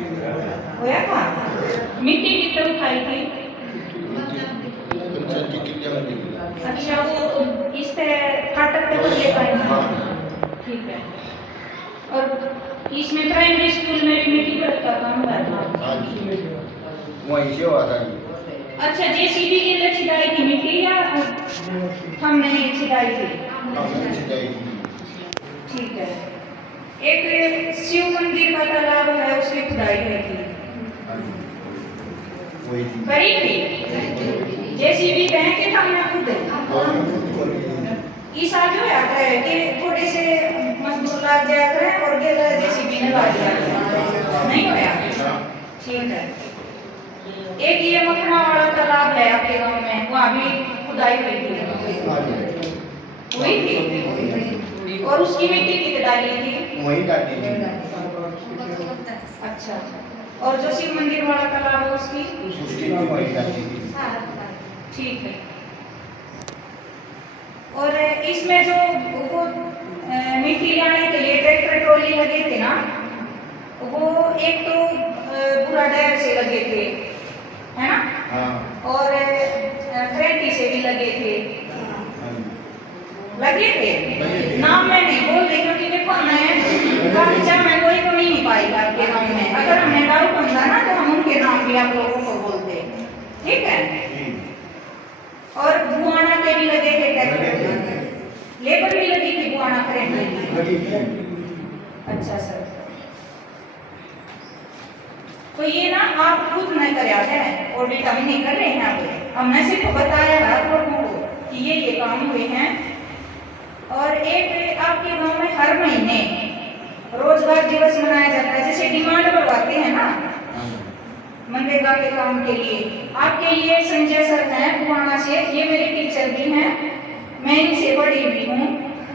होया था मिट्टी कितने उठाई थी? अच्छा वो इस पे फाटक पे बदले पाए ठीक है। और इसमें प्राइमरी स्कूल में भी मिट्टी भरत का काम हुआ था। वहीं से हुआ था। अच्छा जेसीबी की लिए छिड़ाई थी मिट्टी या हमने छिड़ाई थी? ठीक है। एक शिव मंदिर का तालाब है उसकी खुदाई हुई थी। करी थी जेसीबी कहें कि हमने खुद इस आज हो जाता है कि थोड़े से मजदूर लग जाया करें और जेसीबी ने लगा दिया नहीं होया। ठीक है। एक ये मखना वाला तालाब है आपके गांव में वहाँ भी खुदाई हुई थी हुई थी और उसकी मिट्टी कितनी डाली थी? वही डाली थी। अच्छा और जो शिव मंदिर वाला तालाब है उसकी भी वही डाली थी। ठीक है। और इसमें जो वो मिट्टी लाने के लिए ट्रैक्टर ट्रॉली लगे थे ना वो एक तो पूरा डैर से लगे थे है ना? हाँ। और फ्रेंटी से भी लगे थे नाम में नहीं बोल रही क्योंकि देखो मैं कागजा में कोई को नहीं पाएगा आपके नाम में अगर हमें डाउट होता ना तो हम उनके नाम भी आप लोगों को बोलते ठीक है। और बुआना के भी लगे थे ट्रैक्टर लेबर भी लगी थी बुआना फ्रेंटी। अच्छा सर तो ये ना आप खुद नहीं कर है ऑडिट हम नहीं कर रहे हैं हमने सिर्फ बताया है आप लोगों को कि ये काम हुए हैं। और एक आपके गांव में हर महीने रोजगार दिवस मनाया जाता है जैसे डिमांड बढ़वाते हैं ना मनरेगा के काम के लिए आपके लिए संजय सर हैं पुराना से ये मेरे टीचर भी हैं मैं इनसे पढ़ी हुई हूँ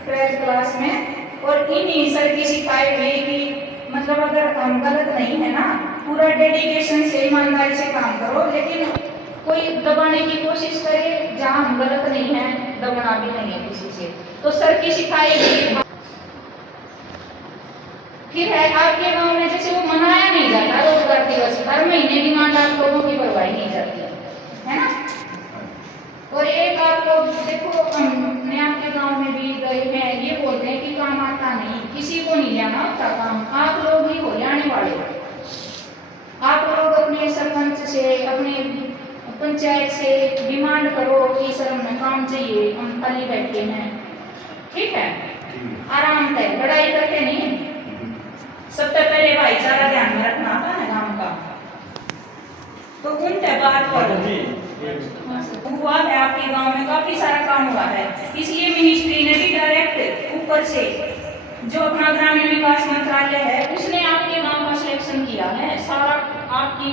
12th क्लास में और इन्हीं सर की शिकायत हुई कि मतलब अगर हम गलत नहीं है ना पूरा डेडिकेशन से ईमानदारी से काम करो लेकिन कोई दबाने की कोशिश करे जहाँ हम गलत नहीं है दबाना भी नहीं है किसी से तो सर की शिकायत फिर है आपके गांव में जैसे वो मनाया नहीं जाता रोजगार दिवस हर महीने डिमांड आप लोगों की बढ़वाई नहीं जाती है ना। और एक आप लोग देखो हमने आपके गांव में भी गए हैं ये बोलते हैं कि काम आता नहीं किसी को नहीं जाना होता काम आप लोग ही हो जाने वाले आप लोग अपने सरपंच से अपने पंचायत से डिमांड करो कि सर हमें काम चाहिए हम खाली बैठे हैं ठीक है आराम से लड़ाई करके नहीं सबसे पहले भाईचारा ध्यान में रखना था ना गांव का तो उनसे बात करो हुआ है आपके गांव में काफी सारा काम हुआ है इसलिए मिनिस्ट्री ने भी डायरेक्ट ऊपर से जो अपना ग्रामीण विकास मंत्रालय है उसने आपके गांव का सिलेक्शन किया है सारा आपकी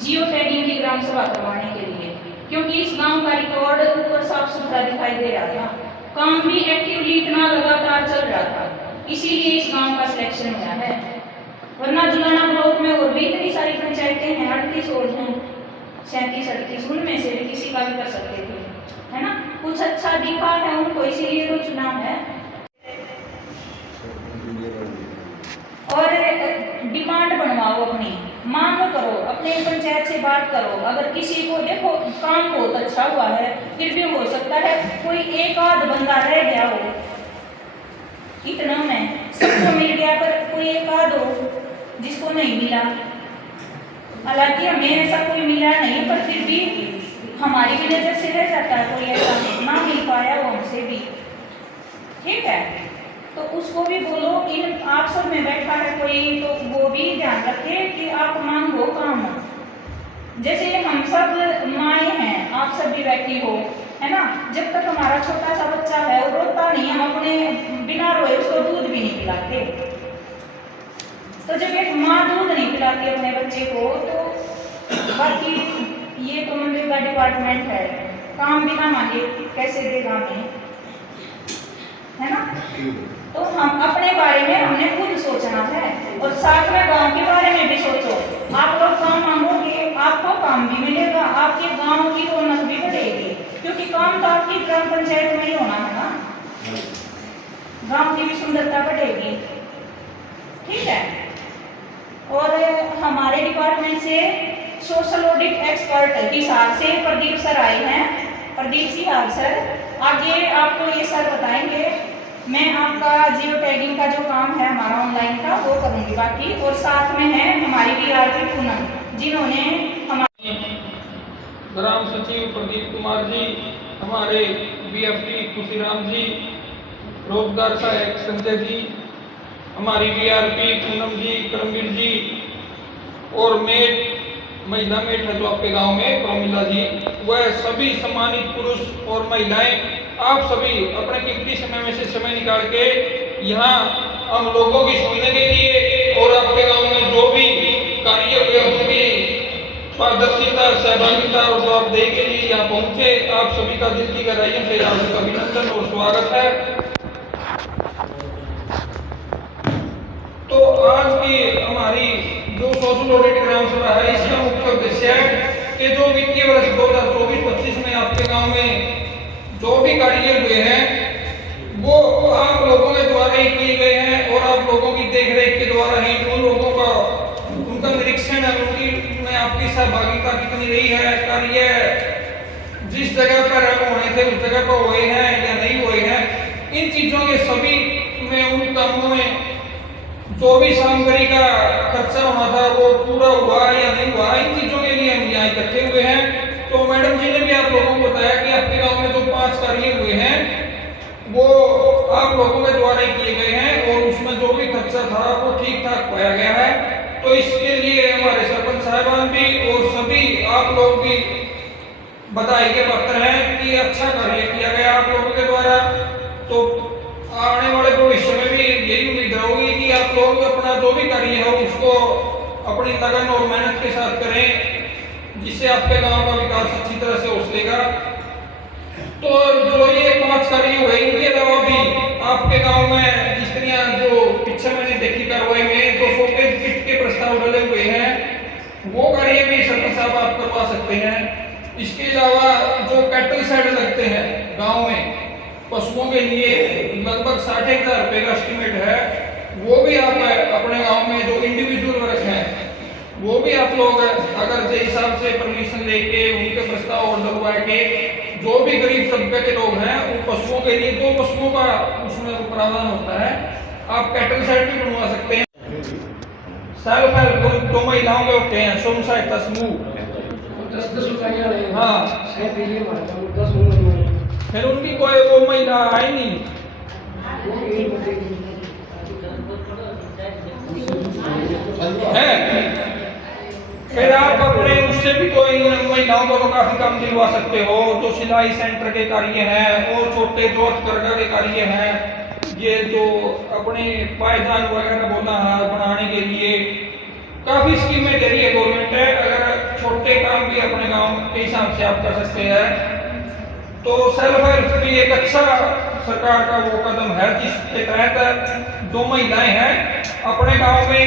जियो टैगिंग की ग्राम सभा करवाने के लिए क्योंकि इस गांव का रिकॉर्ड ऊपर साफ सुथरा दिखाई दे रहा था काम भी एक्टिवली इतना लगातार चल रहा था इसीलिए इस गांव का सिलेक्शन हुआ है वरना जुलाना ब्लॉक में और भी इतनी सारी पंचायतें हैं 38 और हैं 37-38 उनमें से भी किसी का भी कर सकते थे है ना कुछ अच्छा दिखा है उनको इसीलिए तो चुनाव है। और डिमांड बनवाओ अपनी मांग करो अपने पंचायत से बात करो अगर किसी को देखो काम बहुत अच्छा हुआ है फिर भी हो सकता है कोई एक आध बंदा रह गया हो इतना में सबको मिल गया पर कोई एक आध हो जिसको नहीं मिला हालांकि हमें ऐसा कोई मिला नहीं पर फिर भी हमारी भी नजर से रह जाता है कोई ऐसा ना मिल पाया वो हमसे भी ठीक है तो उसको भी बोलो इन आप सब में बैठा है कोई तो वो भी ध्यान रखे कि आप मांगो काम जैसे हम सब माएँ हैं आप सब भी बैठी हो है ना जब तक हमारा छोटा सा बच्चा है वो रोता नहीं हम अपने बिना रोए उसको दूध भी नहीं पिलाते तो जब एक माँ दूध नहीं पिलाती अपने बच्चे को तो बाकी ये तो मनरेगा डिपार्टमेंट है काम बिना मांगे कैसे देगा हमें है ना तो हम अपने बारे में हमने खुद सोचना है और साथ में गांव के बारे में भी सोचो आप लोग काम मांगोगे आपको काम भी मिलेगा आपके गांव की रौनक भी बढ़ेगी क्योंकि काम तो आपकी ग्राम पंचायत में ही होना है ना गांव की भी सुंदरता बढ़ेगी ठीक है। और हमारे डिपार्टमेंट से सोशल ऑडिट एक्सपर्ट हिसार से प्रदीप सर आए हैं, प्रदीप सिहाग सर। आगे आपको ये सर बताएंगे। मैं आपका जियो टैगिंग का जो काम है हमारा ऑनलाइन का वो करूँगी बाकी, और साथ में है हमारी वीआरपी पूनम जिन्होंने हमारे ग्राम सचिव प्रदीप कुमार जी, हमारे बीएफटी खुशीराम जी, रोजगार सहायक संजय जी, हमारी वीआरपी पूनम जी, करमवीर जी, और महिला मेट है जो आपके गांव में प्रमिला जी, वह सभी सम्मानित पुरुष और महिलाएं, आप सभी अपने कीमती समय में से समय निकाल के यहाँ हम लोगों की सुनने के लिए और आपके गांव में जो भी कार्य हुए उनकी पारदर्शिता, सहभागिता और जवाबदेही के लिए यहाँ पहुंचे, आप सभी का दिल की गहराइयों से हार्दिक अभिनंदन और स्वागत है। तो आज की हमारी जो सोशल ऑडिट ग्राम सभा है, इसका मुख्य उद्देश्य है कि जो वित्तीय वर्ष 2024-25 में आपके गांव में जो भी कार्य हुए हैं वो आप लोगों के द्वारा ही किए गए हैं, और आप लोगों की देखरेख के द्वारा ही उन लोगों का उनका निरीक्षण है, उनमें आपकी सहभागिता कितनी रही है, कार्य जिस जगह पर होने थे उस जगह पर हुए हैं या नहीं हुए हैं, इन चीजों के सभी में उन कामों में जो भी सामग्री का खर्चा होना था वो पूरा हुआ या नहीं हुआ, इन चीजों के लिए हम यहाँ इकट्ठे हुए हैं। तो मैडम जी ने भी आप लोगों को बताया कि आपके गांव में जो 5 कार्य हुए हैं वो आप लोगों के द्वारा ही किए गए हैं, और उसमें जो भी खर्चा था वो ठीक ठाक पाया गया है। तो इसके लिए हमारे सरपंच साहिबान भी और सभी आप लोग भी बधाई के पात्र हैं कि अच्छा कार्य किया गया आप लोगों के द्वारा। तो आने वाले भविष्य में भी यही उम्मीद होगी कि आप लोग अपना जो भी कार्य है उसको अपनी लगन और मेहनत के साथ करें, जिससे आपके गांव का विकास अच्छी तरह से हो सकेगा। तो जो ये 5 कार्य हुए, इनके अलावा भी आपके गांव में जिस तरह जो पीछे मैंने देखी कार्रवाई में जो शॉर्टेज किट के प्रस्ताव डले हुए हैं वो कार्य भी सरपंच साहब आप करवा सकते हैं। इसके अलावा जो कैटल शेड लगते हैं गांव में पशुओं के लिए, लगभग 60,000 रुपए का एस्टिमेट है, वो भी आप अपने गांव में जो इंडिविजुअल वर्क हैं वो भी आप लोग अगर जिस हिसाब से परमिशन लेके उनके प्रस्ताव और लगवा के जो भी गरीब तबके के लोग हैं उन पशुओं के लिए 2 पशुओं का उसमें प्रावधान होता है, आप कैटल शेड भी बनवा सकते हैं। सेल्फ हेल्प ग्रुप जो महिलाओं के होते हैं, स्वयं सहायता समूह, हाँ, फिर उनकी कोई वो महिला आई नहीं है, फिर आप अपने उससे भी तो इन महिलाओं को तो काफी काम दिलवा सकते हो। जो सिलाई सेंटर के कार्य हैं और छोटे जो हथकरघा के कार्य हैं, ये जो अपने पायदान वगैरह बनाने के लिए काफी स्कीमें दे रही है गवर्नमेंट है। अगर छोटे काम भी अपने गांव के हिसाब से आप कर सकते हैं तो सेल्फ हेल्प भी एक अच्छा सरकार का वो कदम है, जिसके तहत जो महिलाएं हैं अपने गांव में